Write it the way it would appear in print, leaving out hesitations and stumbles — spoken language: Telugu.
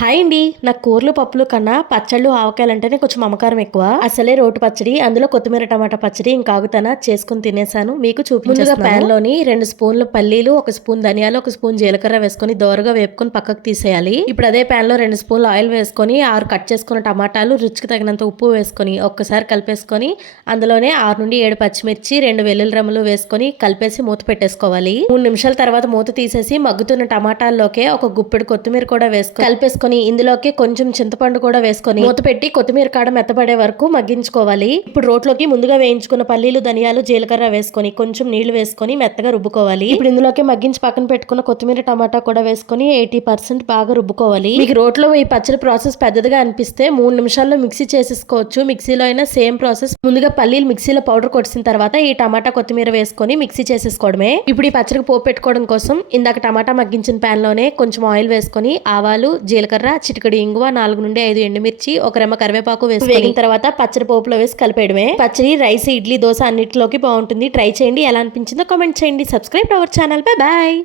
హాయ్ అండి. నాకు కూరలు పప్పులు కన్నా పచ్చళ్ళు ఆవకాయలు అంటేనే కొంచెం మమకారం ఎక్కువ. అసలే రోటి పచ్చడి, అందులో కొత్తిమీర టమాటా పచ్చడి ఇంకా ఆగుతానా చేసుకుని తినేసాను. మీకు చూపించేస్తున్నాను. ప్యాన్ లోని 2 స్పూన్లు పల్లీలు, 1 స్పూన్ ధనియాలు, 1 స్పూన్ జీలకర్ర వేసుకొని దోరగా వేపుకొని పక్కకు తీసేయాలి. ఇప్పుడు అదే ప్యాన్ లో 2 స్పూన్లు ఆయిల్ వేసుకొని 6 కట్ చేసుకున్న టమాటాలు, రుచికి తగినంత ఉప్పు వేసుకొని ఒక్కసారి కలిపేసుకొని అందులోనే 6 నుండి 7 పచ్చిమిర్చి, 2 వెల్లుల్లి రెమ్మలు వేసుకొని కలిపేసి మూత పెట్టేసుకోవాలి. 3 నిమిషాల తర్వాత మూత తీసేసి మగ్గుతున్న టమాటాల్లోకే ఒక గుప్పెడు కొత్తిమీర కూడా వేసుకొని కలిపేసుకొని ఇందులోకి కొంచెం చింతపండు కూడా వేసుకొని మూత పెట్టి కొత్తిమీర కాడ మెత్తపడే వరకు మగ్గించుకోవాలి. ఇప్పుడు రోట్లోకి ముందుగా వేయించుకున్న పల్లీలు, ధనియాలు, జీలకర్ర వేసుకొని కొంచెం నీళ్లు వేసుకొని మెత్తగా రుబ్బుకోవాలి. ఇప్పుడు ఇందులోకి మగ్గించి పక్కన పెట్టుకున్న కొత్తిమీర టమాటా కూడా వేసుకొని 80% బాగా రుబ్బుకోవాలి. మీకు రోట్లో ఈ పచ్చడి ప్రాసెస్ పెద్దదిగా అనిపిస్తే 3 నిమిషాల్లో మిక్సీ చేసేసుకోవచ్చు. మిక్సీలో అయినా సేమ్ ప్రాసెస్. ముందుగా పల్లీలు మిక్సీలో పౌడర్ కొట్టిన తర్వాత ఈ టమాటా కొత్తిమీర వేసుకొని మిక్సీ చేసేసుకోవడమే. ఇప్పుడు ఈ పచ్చడికి పోపు పెట్టుకోవడం కోసం ఇందాక టమాటా మగ్గించిన ప్యాన్ లోనే కొంచెం ఆయిల్ వేసుకొని ఆవాలు, జీలకర్ర, చిటికడి ఇంగువ, 4 నుండి 5 ఎండుమిర్చి, 1 రెమ్మ కరివేపాకు వేసుకొని తర్వాత పచ్చడి పోపులో వేసి కలిపేయడమే. పచ్చడి రైస్, ఇడ్లీ, దోశ అన్నిటిలోకి బాగుంటుంది. ట్రై చేయండి. ఎలా అనిపించిందో కామెంట్ చేయండి. Subscribe to our channel. Bye bye.